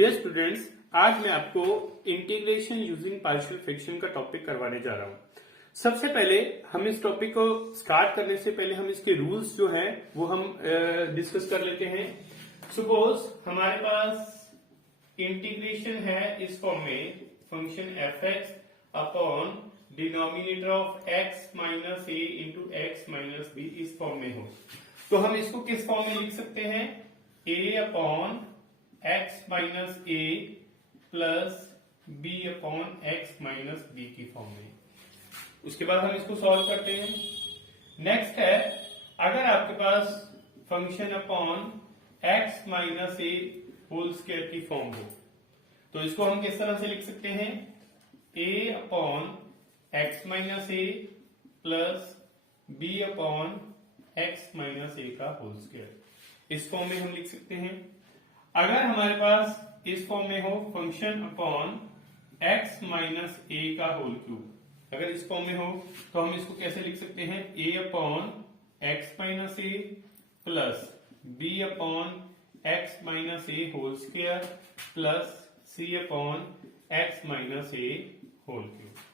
Dear students, आज मैं आपको इंटीग्रेशन यूजिंग पार्शियल फ्रैक्शन का टॉपिक करवाने जा रहा हूं। सबसे पहले हम इस टॉपिक को स्टार्ट करने से पहले हम इसके रूल्स जो हैं वो हम डिस्कस कर लेते हैं। सपोज हमारे पास इंटीग्रेशन है इस फॉर्म में, function f x upon denominator of x minus a into x minus b इस फॉर्म में हो, तो हम इसको किस फॉर्म में लिख सकते हैं? a upon x minus A plus b upon x minus b की फॉर्म में। उसके बाद हम इसको सॉल्व करते हैं। नेक्स्ट है, अगर आपके पास फंक्शन अपॉन x माइनस ए होल स्क्वायर की फॉर्म हो, तो इसको हम किस तरह से लिख सकते हैं? a upon x minus A plus B upon x minus A का होल स्क्वायर, इस फॉर्म में हम लिख सकते हैं। अगर हमारे पास इस फॉर्म में हो function upon x minus A का होल क्यूब, अगर इस फॉर्म में हो तो हम इसको कैसे लिख सकते हैं? a upon x minus A plus B upon x minus A whole square plus c upon x minus A whole cube.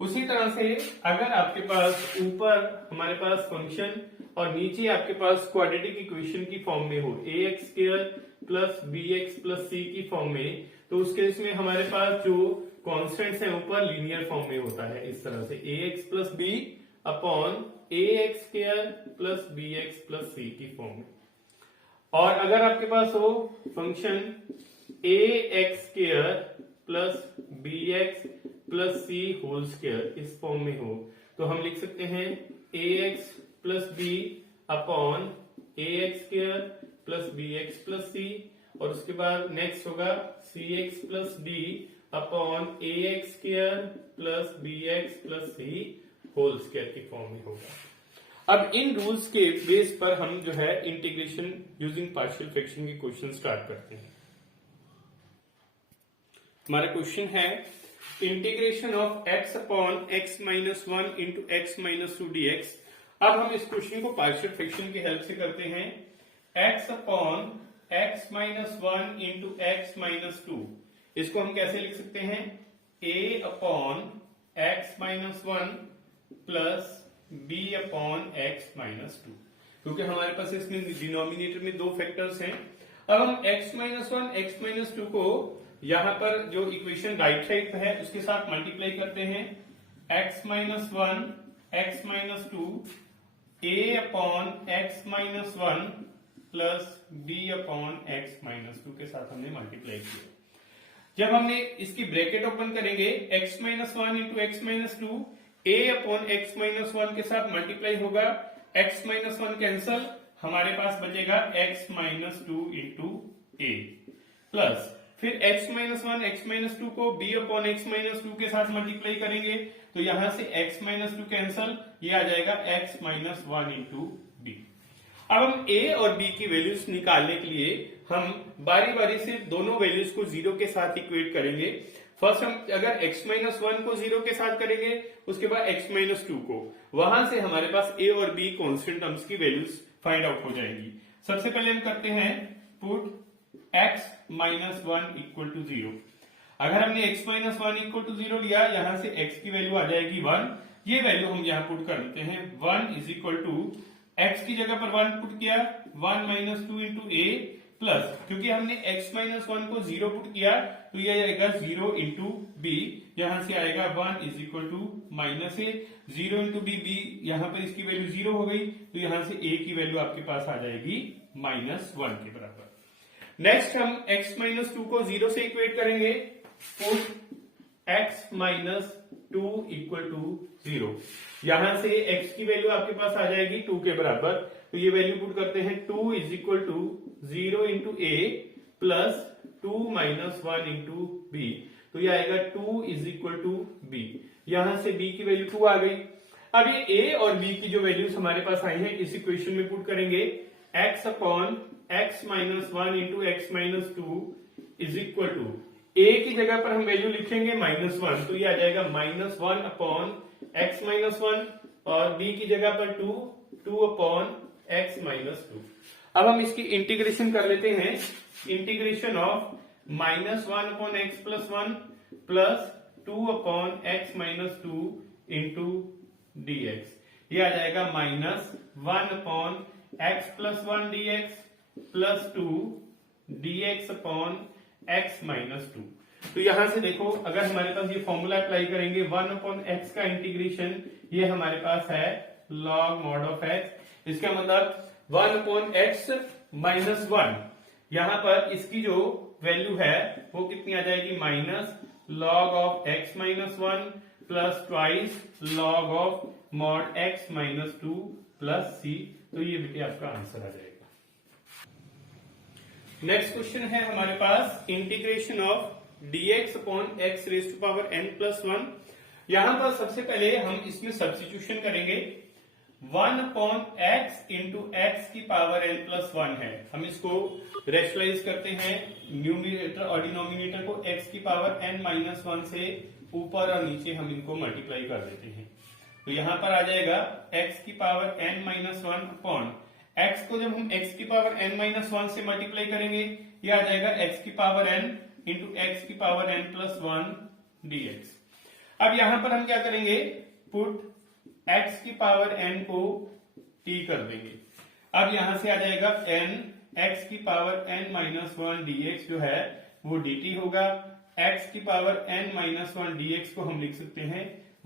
उसी तरह से अगर आपके पास ऊपर हमारे पास फंक्शन और नीचे आपके पास क्वाड्रेटिक इक्वेशन की फॉर्म में हो, A x square plus B x plus C की फॉर्म में, तो उस केस में हमारे पास जो कॉन्स्टेंट्स हैं ऊपर लीनियर फॉर्म में होता है इस तरह से, A x plus B upon A x square plus B x plus C की फॉर्म में। और अगर आपके पास हो function A x square plus B x plus C whole square इस फॉर्म में हो, तो हम लिख सकते हैं A x plus B upon A x square plus B x plus C, और उसके बाद नेक्स्ट होगा C x plus D upon A x square plus B x plus C whole square की फॉर्म में होगा। अब इन रूल्स के base पर हम जो है इंटीग्रेशन यूजिंग पार्शियल फ्रैक्शन के क्वेश्चन स्टार्ट करते हैं। हमारा क्वेश्चन है integration of x upon x minus one into x minus to D x. अब हम इस क्वेश्चन को पार्शियल फ्रैक्शन की हेल्प से करते हैं। x upon x minus one into x minus to, इसको हम कैसे लिख सकते हैं? a upon x minus one plus b upon x minus to, क्योंकि हमारे पास इसमें डिनोमिनेटर में दो फैक्टर्स हैं। अब हम x minus one x minus two को यहां पर जो इक्वेशन राइट साइड पे है उसके साथ मल्टीप्लाई करते हैं। x minus one x minus to a upon x minus one plus b upon x minus two के साथ हमने मल्टीप्लाई किया। जब हमने इसकी ब्रैकेट ओपन करेंगे, x minus one into x minus to a upon x minus one के साथ मल्टीप्लाई होगा, x माइनस वन कैंसल, हमारे पास बचेगा x माइनस टू इंटू ए प्लस फिर x minus one x minus two को b upon x minus two के साथ multiply करेंगे, तो यहां से x माइनस टू कैंसल, ये आ जाएगा x minus one into b. अब हम a और b की वैल्यूज निकालने के लिए हम बारी बारी से दोनों वैल्यूज को जीरो के साथ इक्वेट करेंगे। फर्स्ट हम अगर x माइनस वन को जीरो के साथ करेंगे, उसके बाद x माइनस टू को, वहां से हमारे पास a और b कॉन्स्टेंट टर्म्स की वैल्यूज फाइंड आउट हो जाएंगी। सबसे पहले हम करते हैं put x minus one equal to zero. अगर हमने x minus one equal to zero लिया, यहां से x की वैल्यू आ जाएगी वन, ये वैल्यू हम यहां पुट कर देते हैं। One is equal to x की जगह पर वन पुट किया, वन माइनस टू इंटू ए प्लस, क्योंकि हमने x माइनस वन को जीरो पुट किया तो यह आएगा जीरो इंटू बी, यहां से आएगा one is equal to minus a, zero into b, b यहां पर इसकी वैल्यू जीरो हो गई, तो यहां से a की वैल्यू आपके पास आ जाएगी माइनस वन के बराबर। नेक्स्ट हम x माइनस टू को जीरो से इक्वेट करेंगे, put x minus two equal to zero, यहां से x की वैल्यू आपके पास आ जाएगी टू के बराबर, तो ये वैल्यू पुट करते हैं, two is equal to zero into A plus two minus one into b, तो ये आएगा two is equal to b, यहां से b की वैल्यू टू आ गई। अब ये a और b की जो वैल्यूज हमारे पास आई हैं इस इक्वेशन में पुट करेंगे, x upon x minus one into x minus two is equal to, a की जगह पर हम वैल्यू लिखेंगे माइनस वन, तो ये आ जाएगा minus one upon x minus one, और b की जगह पर two, two upon x minus two. अब हम इसकी इंटीग्रेशन कर लेते हैं। Integration of -1/x+1 plus 2/x-2 into dx। ये आ जाएगा -1/x+1 dx प्लस 2 dx/x-2। तो यहां से देखो, अगर हमारे पास ये फॉर्मूला अप्लाई करेंगे 1/x का इंटीग्रेशन, ये हमारे पास है log mod of x। इसका मतलब 1/x-1, यहां पर इसकी जो वैल्यू है वो कितनी आ जाएगी, -log of x-1 plus twice log of mod x-2 plus c। तो ये बेटे आपका आंसर आ जाएगा। नेक्स्ट क्वेश्चन है हमारे पास इंटीग्रेशन ऑफ dx/x⁻n+1। यहां पर सबसे पहले हम इसमें सब्स्टिट्यूशन करेंगे। 1/x इंटू एक्स की पावर n+1 है, हम इसको रेशनलाइज करते हैं, न्यूमरेटर और डिनोमिनेटर को x की पावर n-1 से ऊपर और नीचे हम इनको मल्टीप्लाई कर देते हैं। तो यहां पर आ जाएगा x की पावर n-1 अपॉन x को जब हम x की पावर n-1 से मल्टीप्लाई करेंगे, ये आ जाएगा x की पावर n इंटू x की पावर n+1 dx। अब यहां पर हम क्या करेंगे, पुट x की पावर n को t कर देंगे। अब यहां से आ जाएगा n x की पावर n-1 dx जो है वो dt होगा। x की पावर n-1 dx को हम लिख सकते हैं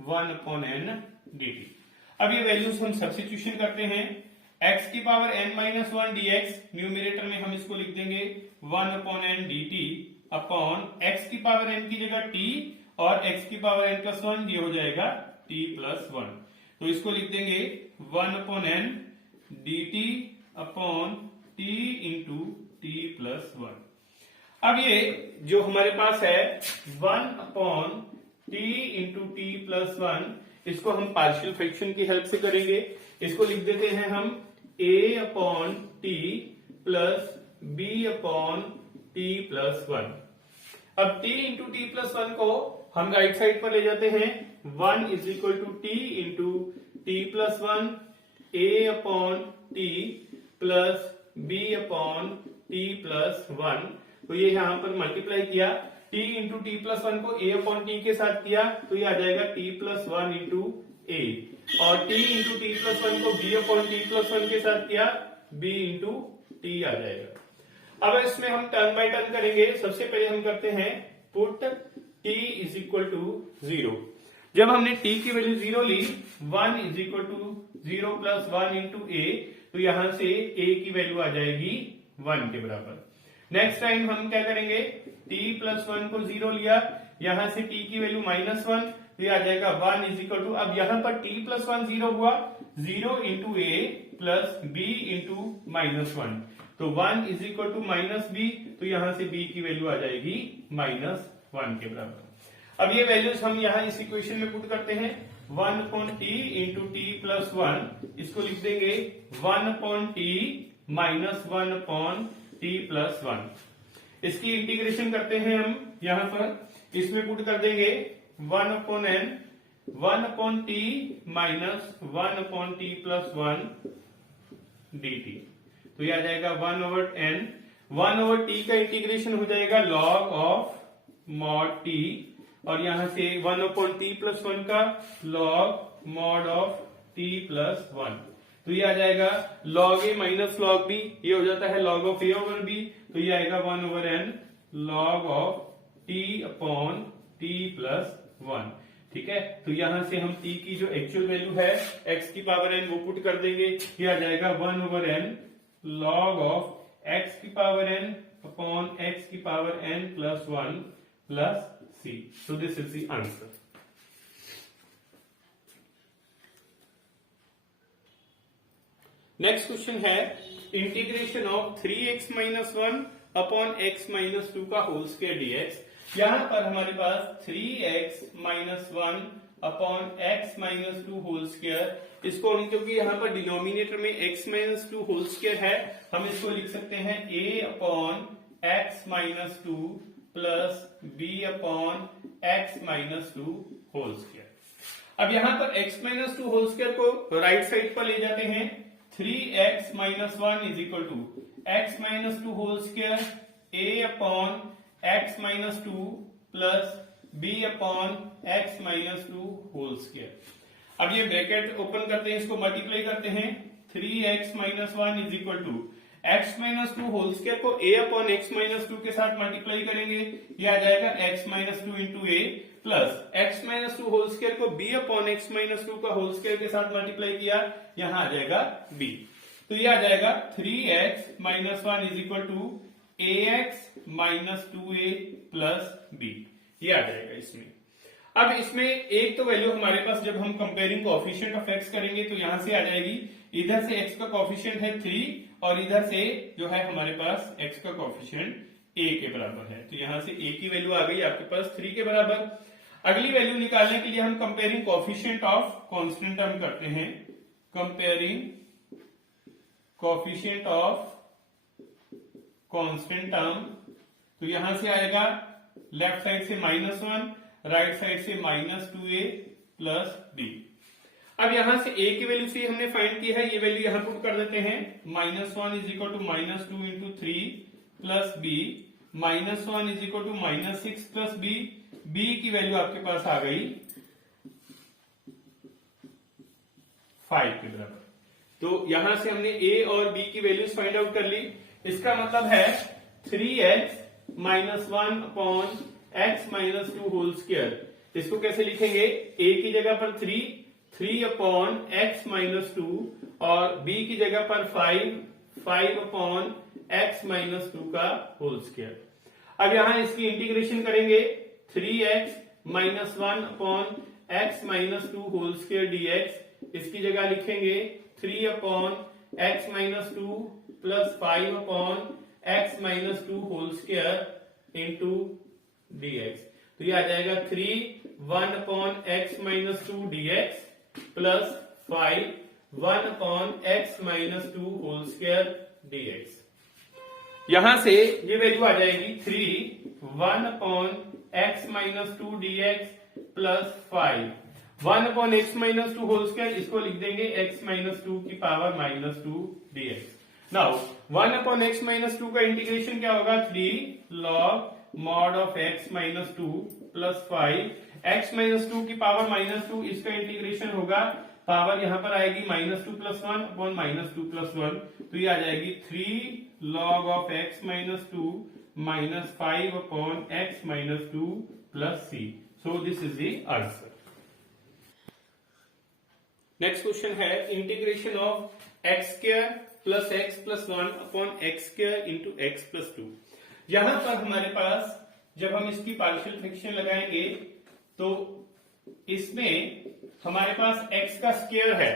1/n dt। अब ये वैल्यूज हम सब्स्टिट्यूशन करते हैं। x की पावर n-1 dx न्यूमरेटर में हम इसको लिख देंगे 1/n dt अपॉन x की पावर n की जगह t और x की पावर n+1 ये हो जाएगा t+1। तो इसको लिख देंगे 1/n dt upon t into t+1। अब ये जो हमारे पास है 1/t इंटू t+1, इसको हम पार्शियल फ्रैक्शन की हेल्प से करेंगे। इसको लिख देते हैं हम a/t प्लस b/t+1। अब t इंटू t+1 को हम राइट साइड पर ले जाते हैं। 1 = t into t+1 a/t plus b/t+1। तो ये यहां पर मल्टीप्लाई किया, t इंटू t+1 को a/t के साथ किया तो ये आ जाएगा t+1 इंटू a, और t इंटू t+1 को b/t+1 के साथ किया b इंटू t आ जाएगा। अब इसमें हम टर्न बाय टर्न करेंगे। सबसे पहले हम करते हैं पुट t = 0। जब हमने t की वैल्यू 0 ली, 1 = 0 प्लस 1 इंटू a, तो यहां से a की वैल्यू आ जाएगी 1 के बराबर। नेक्स्ट टाइम हम क्या करेंगे, t+1 को 0 लिया, यहां से t की वैल्यू -1, तो ये आ जाएगा 1 = अब यहां पर t+1 0 हुआ, 0 into a plus b into -1, तो 1 = -b, तो यहां से b की वैल्यू आ जाएगी -1 के बराबर। अब ये वैल्यूज हम यहां इस इक्वेशन में पुट करते हैं। 1/t इंटू t+1, इसको लिख देंगे 1/t -1/t+1। इसकी इंटीग्रेशन करते हैं हम, यहां पर इसमें पुट कर देंगे 1/n 1/t -1/t+1 dt। तो ये आ जाएगा 1/n। 1/t का इंटीग्रेशन हो जाएगा log ऑफ mod t, और यहां से 1/t+1 का log mod ऑफ t+1। तो ये आ जाएगा log a minus log b, ये हो जाता है log ऑफ a/b, तो ये आएगा 1/n log ऑफ t/t+1। ठीक है, तो यहां से हम t की जो एक्चुअल वैल्यू है x की पावर n वो पुट कर देंगे। ये आ जाएगा 1/n log ऑफ x की पावर n अपॉन x की power n+1 plus c। So this is the answer. Next question है integration of 3x-1 upon x-2 का होल स्क्वायर dx। यहां पर हमारे पास 3x-1 upon x-2 whole square, इसको हम क्योंकि यहाँ पर डिनोमिनेटर में x-2 होल स्क्वायर है, हम इसको लिख सकते हैं a/x-2 plus b/x-2 whole square. अब यहां पर x-2 होल स्क्वायर को राइट साइड पर ले जाते हैं। 3x-1 = x-2 whole square a/x-2 x minus two plus B upon x minus two whole square. अब ये ब्रैकेट ओपन करते हैं, इसको मल्टीप्लाई करते हैं, 3x minus one is equal to x minus two whole square को a upon x minus two के साथ मल्टीप्लाई करेंगे, ये आ जाएगा x माइनस टू इंटू ए plus x minus two whole square को b upon x minus two का whole square के साथ मल्टीप्लाई किया, यहां आ जाएगा b। तो ये आ जाएगा 3x minus one is equal to ax minus two a plus b, ये आ जाएगा इसमें। अब इसमें एक तो वैल्यू हमारे पास जब हम कंपेयरिंग कोएफिशिएंट ऑफ x करेंगे तो यहां से आ जाएगी, इधर से x का कोएफिशिएंट है 3 और इधर से जो है हमारे पास x का कोएफिशिएंट a के बराबर है, तो यहां से a की वैल्यू आ गई आपके पास 3 के बराबर। अगली वैल्यू निकालने के लिए हम comparing coefficient of constant term करते हैं, comparing coefficient of constant term, तो यहां से आएगा लेफ्ट साइड से -1, राइट साइड से -2a प्लस b। अब यहां से a की वैल्यू से हमने फाइंड की है, ये वैल्यू यहां पुट कर देते हैं, -1 is equal to -2 into 3 plus b, -1 is equal to -6 plus b, b की वैल्यू आपके पास आ गई 5 के बराबर। तो यहां से हमने a और b की वैल्यूज फाइंड आउट कर ली। इसका मतलब है 3x minus one upon x minus two whole square. इसको कैसे लिखेंगे, a की जगह पर 3 अपॉन एक्स माइनस टू और b की जगह पर 5 अपॉन एक्स माइनस टू का होल स्क्वायर। अब यहां इसकी इंटीग्रेशन करेंगे, 3x minus one upon x minus two whole square dx, इसकी जगह लिखेंगे 3 upon x minus two plus 5 upon x minus two whole square into dx। तो ये आ जाएगा 1 upon x minus two dx plus 1 upon x minus two whole square dx। यहां से ये वैल्यू आ जाएगी 1 upon x minus two dx plus 1 upon x minus two whole square, इसको लिख देंगे एक्स माइनस टू की power -2 dx। Now 1 upon x minus two का इंटीग्रेशन क्या होगा, 3 log mod of x minus two plus 5 x minus two की power -2, इसका integration होगा, पावर यहां पर आएगी -2 प्लस 1 अपॉन -2 प्लस 1, तो ये आ जाएगी 3 log of x minus two minus 5 upon x minus two plus c। So this is the answer. Next question है integration of x square plus x plus 1 upon x square into x plus 2। यहां पर हमारे पास जब हम इसकी partial fraction लगाएंगे तो इसमें हमारे पास x का स्क्वायर है,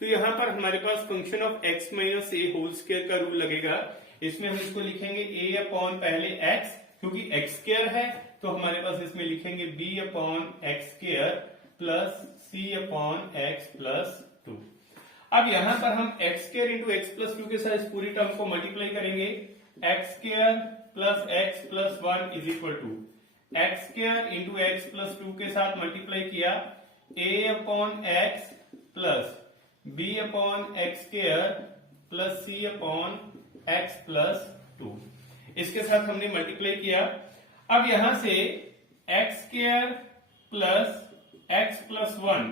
तो यहां पर हमारे पास function of x minus A whole square का रूल लगेगा। इसमें हम इसको लिखेंगे a अपॉन पहले x, क्योंकि x स्क्वायर है तो हमारे पास इसमें लिखेंगे b upon x square plus c upon x plus 2। अब यहां पर हम x square into x plus 2 के साथ इस पूरी टर्म को मल्टीप्लाई करेंगे, x square plus x plus 1 is equal to x square into x plus 2 के साथ मल्टीप्लाई किया, a upon x plus b upon x square plus c upon x plus 2, इसके साथ हमने मल्टीप्लाई किया। अब यहां से x square plus x plus 1,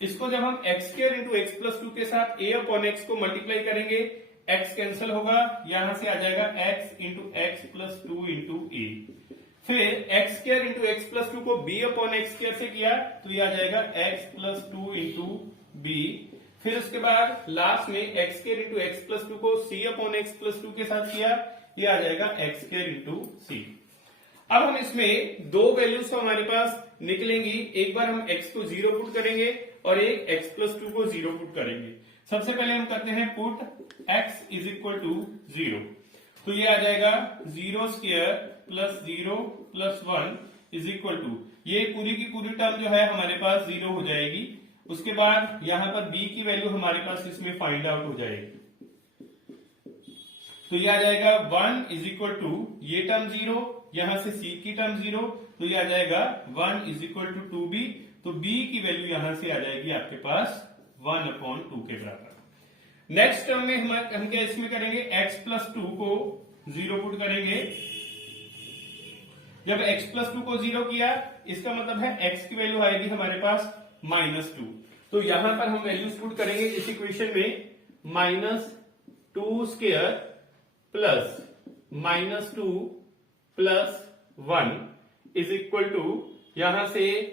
इसको जब हम x square into x plus 2 के साथ a अपॉन एक्स को मल्टीप्लाई करेंगे, x कैंसिल होगा, यहां से आ जाएगा x into x plus 2 into A. फिर x square into x plus 2 को b अपॉन एक्स स्क्वायर से किया तो ये आ जाएगा x प्लस 2 इंटू बी। फिर उसके बाद लास्ट में x square into x plus 2 को c अपॉन एक्स प्लस 2 के साथ किया, ये आ जाएगा एक्स स्क्वायर इंटू सी। अब हम इसमें दो वैल्यूज तो हमारे पास निकलेंगी, एक बार हम x को 0 पुट करेंगे और एक x प्लस 2 को 0 पुट करेंगे। सबसे पहले हम करते हैं put x is equal to 0, तो ये आ जाएगा 0 square plus 0 plus 1 is equal to, ये पूरी की पूरी टर्म जो है हमारे पास 0 हो जाएगी। उसके बाद यहां पर b की वैल्यू हमारे पास इसमें फाइंड आउट हो जाएगी, तो ये आ जाएगा 1 इज इक्वल टू ये टर्म 0, यहां से c की टर्म 0, तो ये आ जाएगा 1 इज इक्वल टू 2b, तो b की वैल्यू यहां से आ जाएगी आपके पास 1 अपॉन 2 के बराबर। नेक्स्ट टर्म में हम क्या इसमें करेंगे, x प्लस 2 को 0 पुट करेंगे, जब x+2 को 0 किया, इसका मतलब है x की वैल्यू आएगी हमारे पास -2। तो यहां पर हम वैल्यूज पुट करेंगे इस इक्वेशन में, -2² plus -2 plus 1 is equal to, यहां से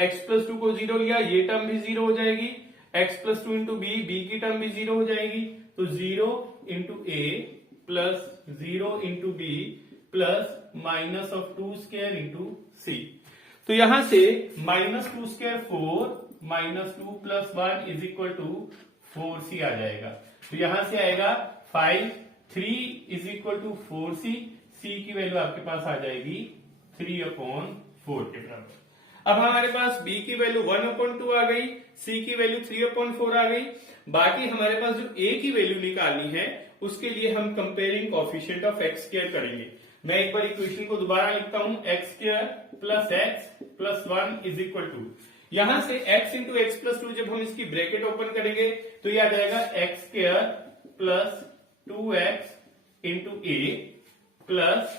x+2 को 0 लिया, ये टर्म भी 0 हो जाएगी, x+2 इंटू b, की टर्म भी 0 हो जाएगी, तो 0 into a plus 0 into b plus -2² into c। तो यहां से -2² 4, -2 plus 1 is equal to 4c आ जाएगा। तो यहां से आएगा 5, 3 is equal to 4c, c की वैल्यू आपके पास आ जाएगी 3/4 के बराबर। अब हमारे पास b की वैल्यू 1/2 आ गई, c की वैल्यू 3/4 आ गई। बाकी हमारे पास जो a की वैल्यू निकालनी है, उसके लिए हम कंपेयरिंग कोएफिशिएंट ऑफ x² करेंगे। मैं एक बार इक्वेशन को दोबारा लिखता हूं, x² plus x plus 1 is equal to, यहां से x इंटू x+2 जब हम इसकी ब्रैकेट ओपन करेंगे तो यह आ जाएगा x² plus 2x into a plus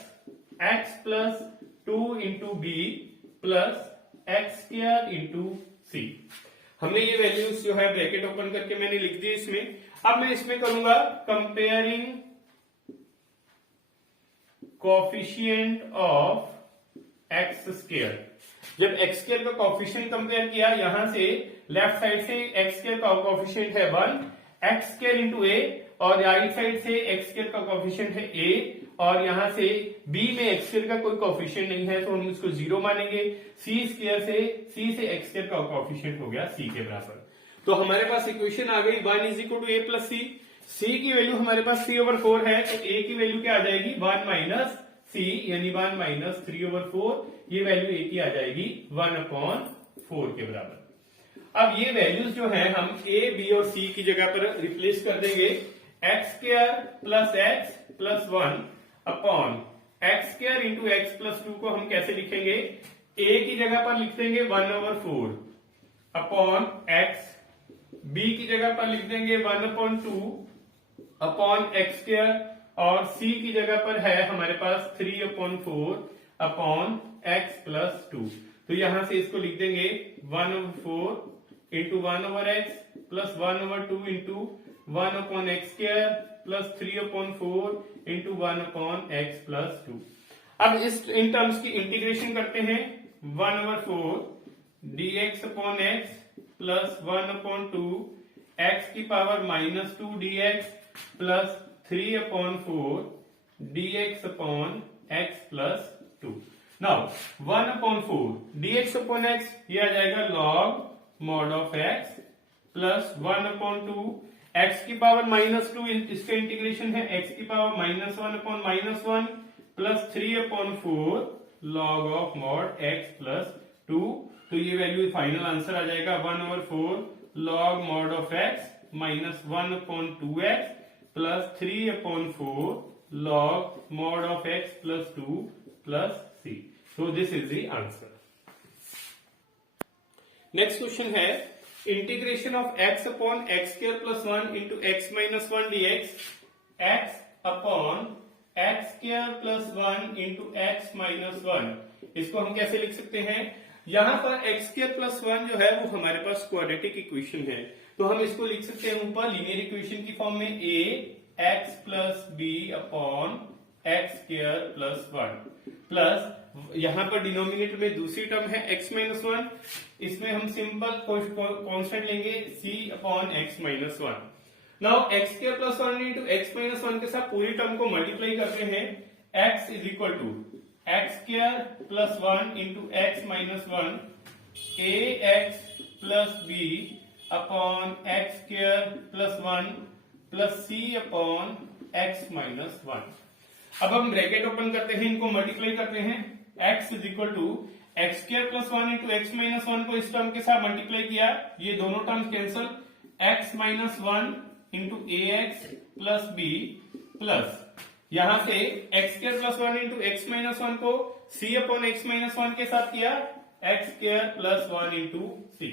x plus 2 into b plus x² into c। हमने ये वैल्यूज जो है ब्रैकेट ओपन करके मैंने लिख दी इसमें। अब मैं इसमें करूंगा कंपेयरिंग कोएफिशिएंट ऑफ x²। जब x² का कोएफिशिएंट कंपेयर किया, यहां से लेफ्ट साइड से x² का कोएफिशिएंट है 1, x² इंटू a, और राइट साइड से x² का कोएफिशिएंट है a, और यहां से b में x² का कोई कोएफिशिएंट नहीं है, तो हम इसको 0 मानेंगे। c² से x² का कोएफिशिएंट हो गया c के बराबर। तो हमारे पास इक्वेशन आ गई 1 is equal to a plus c। c की वैल्यू हमारे पास 3/4 है, तो a की वैल्यू क्या आ जाएगी 1 माइनस c, यानी 1 माइनस 3/4, ये वैल्यू a की आ जाएगी 1/4 के बराबर। अब ये वैल्यूज जो है हम a, b और c की जगह पर रिप्लेस कर देंगे। x² plus x plus 1 upon x² into x+2 को हम कैसे लिखेंगे, a की जगह पर लिख देंगे 1/4 अपॉन x, b की जगह पर लिख देंगे 1/2 अपॉन x², और c की जगह पर है हमारे पास 3/4 अपॉन x+2। तो यहां से इसको लिख देंगे 1/4 into 1/x plus 1/2 into 1/x² plus 3/4 into 1/x+2। अब इन टर्म्स की इंटीग्रेशन करते हैं। 1/4 dx upon x plus 1/2 x की power -2 dx plus 3/4 dx upon x+2। Now 1/4 dx upon x, ये आ जाएगा log mod of x plus 1/2 x की power -2, इसका इंटीग्रेशन है x की power -1/-1 plus 3/4 log of mod x+2। तो ये वैल्यू फाइनल आंसर आ जाएगा 1/4 log mod of x -1/2x plus 3/4 log mod of x+2 plus c. So this is the answer. Next question है integration of x upon x² plus 1 into x minus 1 dx, x upon x² plus 1 into x minus 1। इसको हम कैसे लिख सकते हैं, यहां पर x² plus 1 जो है वो हमारे पास क्वाड्रेटिक इक्वेशन है, तो हम इसको लिख सकते हैं ऊपर लीनियर इक्वेशन की फॉर्म में ax plus B upon x² plus 1 plus यहां पर डिनोमिनेटर में दूसरी टर्म है x माइनस 1, इसमें हम सिंपल कांस्टेंट लेंगे c upon x minus 1। Now x² plus 1 into x minus 1 के साथ पूरी टर्म को मल्टीप्लाई करते हैं। x is equal to x² plus 1 into x minus 1 ax plus b upon x² plus 1 plus c upon x minus 1। अब हम bracket open करते हैं, इनको मल्टीप्लाई करते हैं। x is equal to x² plus 1 into x minus 1 को इस term के साथ मल्टीप्लाई किया, ये दोनों terms cancel, x minus 1 into ax plus b plus यहां से x² plus 1 into x minus 1 को c अपॉन x माइनस 1 के साथ किया, x² plus 1 into c।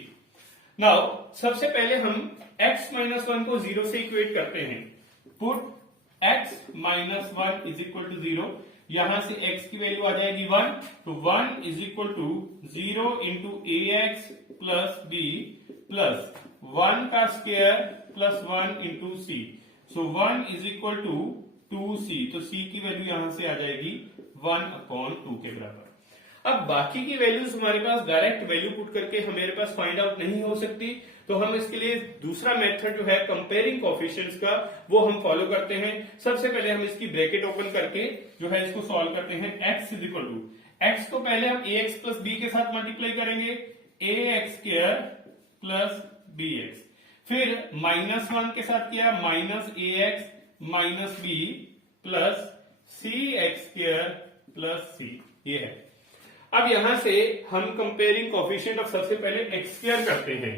Now सबसे पहले हम x माइनस 1 को 0 से इक्वेट करते हैं। Put x minus 1 is equal to 0। यहां से x की वैल्यू आ जाएगी 1, तो 1 is equal to 0 into a x plus b plus 1 का square plus 1 into c. So 1 is equal to 2c, तो c की वैल्यू यहां से आ जाएगी 1/2 के बराबर। अब बाकी की वैल्यूज हमारे पास डायरेक्ट वैल्यू पुट करके हमारे पास फाइंड आउट नहीं हो सकती, तो हम इसके लिए दूसरा मेथड जो है कंपेयरिंग कोएफिशिएंट्स का, वो हम फॉलो करते हैं। सबसे पहले हम इसकी ब्रैकेट ओपन करके जो है इसको सॉल्व करते हैं। x is equal to, x को पहले हम ax प्लस b के साथ मल्टीप्लाई करेंगे, ax स्क्वायर प्लस bx, फिर -1 के साथ किया minus ax minus b plus cx square plus c, ये है। अब यहां से हम कंपेयरिंग कोएफिशिएंट ऑफ सबसे पहले x स्क्वायर करते हैं,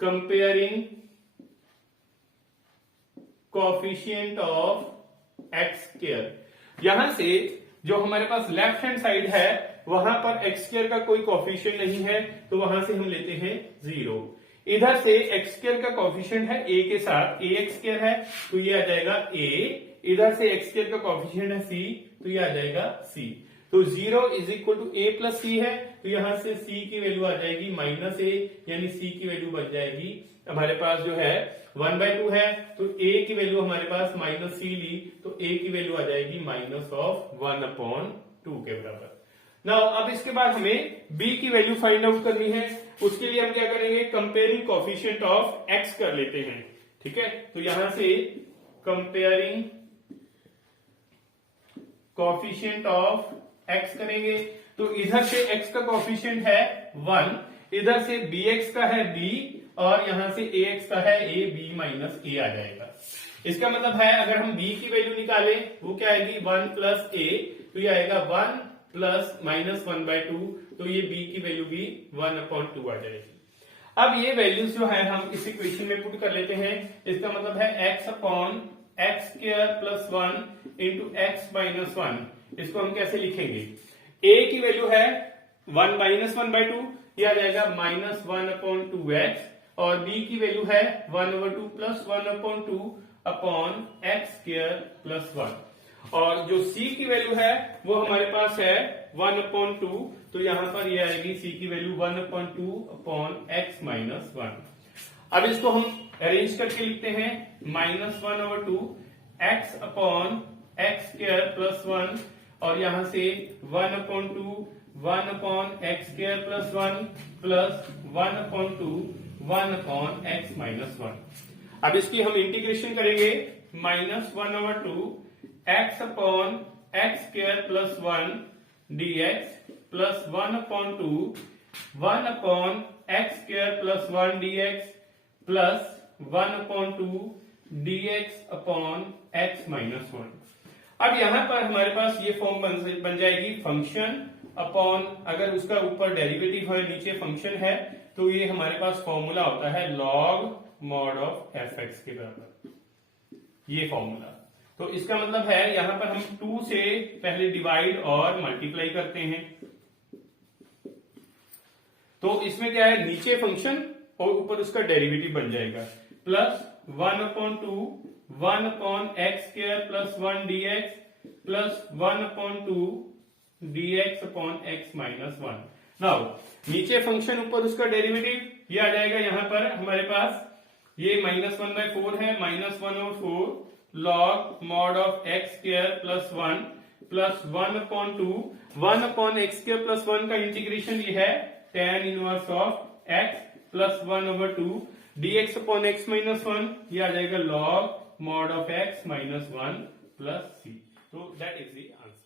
comparing coefficient of x square. यहां से जो हमारे पास लेफ्ट हैंड साइड है वहां पर x स्क्वायर का कोई कोएफिशिएंट नहीं है, तो वहां से हम लेते हैं 0। इधर से x स्क्वायर का कोएफिशिएंट है a के साथ, ax स्क्वायर है तो ये आ जाएगा a, इधर से x स्क्वायर का कोएफिशिएंट है c, तो ये आ जाएगा c। तो 0 इज equal to a plus C है, तो यहां से c की वैल्यू आ जाएगी माइनस a, यानी c की वैल्यू बन जाएगी हमारे पास जो है 1/2 है, तो a की वैल्यू हमारे पास माइनस c ली, तो a की वैल्यू आ जाएगी माइनस ऑफ 1/2 के बराबर। नाउ अब इसके बाद हमें b की वैल्यू फाइंड आउट करनी है। उसके लिए हम क्या करेंगे, कंपेयरिंग कोएफिशिएंट ऑफ x कर लेते हैं, ठीक है। तो यहां से कंपेयरिंग कोएफिशिएंट ऑफ x करेंगे, तो इधर से x का कोएफिशिएंट है 1, इधर से bx का है b, और यहां से ax का है a, b माइनस a आ जाएगा। इसका मतलब है अगर हम b की वैल्यू निकाले वो क्या आएगी 1 प्लस a, तो ये आएगा 1 प्लस माइनस 1/2, तो ये b की वैल्यू भी 1/2 आ जाएगी। अब ये वैल्यूज जो है हम इस इक्वेशन में पुट कर लेते हैं। इसका मतलब है x upon x square plus 1 into x minus 1, इसको हम कैसे लिखेंगे, a की वैल्यू है 1 माइनस 1/2, यह आ जाएगा -1/2x, और b की वैल्यू है 1/2 plus 1/2 upon x square plus 1, और जो c की वैल्यू है वो हमारे पास है 1/2, तो यहां पर ये आएगी c की वैल्यू 1/2 अपॉन एक्स माइनस 1। अब इसको हम अरेंज करके लिखते हैं, -1/2 x upon x square plus 1, और यहां से 1/2 1 upon x square plus 1 plus 1/2 1 upon x minus 1। अब इसकी हम इंटीग्रेशन करेंगे, -1/2 x upon x square plus 1 dx plus 1/2 1 upon x square plus 1 dx plus 1/2 dx upon x minus 1। अब यहां पर हमारे पास ये फॉर्म बन जाएगी फंक्शन अपॉन, अगर उसका ऊपर डेरिवेटिव है नीचे फंक्शन है, तो ये हमारे पास फॉर्मूला होता है log mod ऑफ fx के बराबर, ये फॉर्मूला। तो इसका मतलब है यहां पर हम 2 से पहले डिवाइड और मल्टीप्लाई करते हैं, तो इसमें क्या है, नीचे फंक्शन और ऊपर उसका डेरिवेटिव बन जाएगा, plus 1/2 1 upon x square plus 1 dx plus 1/2 dx upon x minus 1। Now नीचे फंक्शन ऊपर उसका डेरिवेटिव, ये आ जाएगा यहां पर हमारे पास, ये -1/4 है, -1/4 log mod of x square plus 1 plus 1/2 1 upon x square plus 1 का इंटीग्रेशन ये है tan inverse of x plus 1/2 dx upon x minus 1, ये आ जाएगा log mod of x minus 1 plus c। तो दैट इज द आंसर।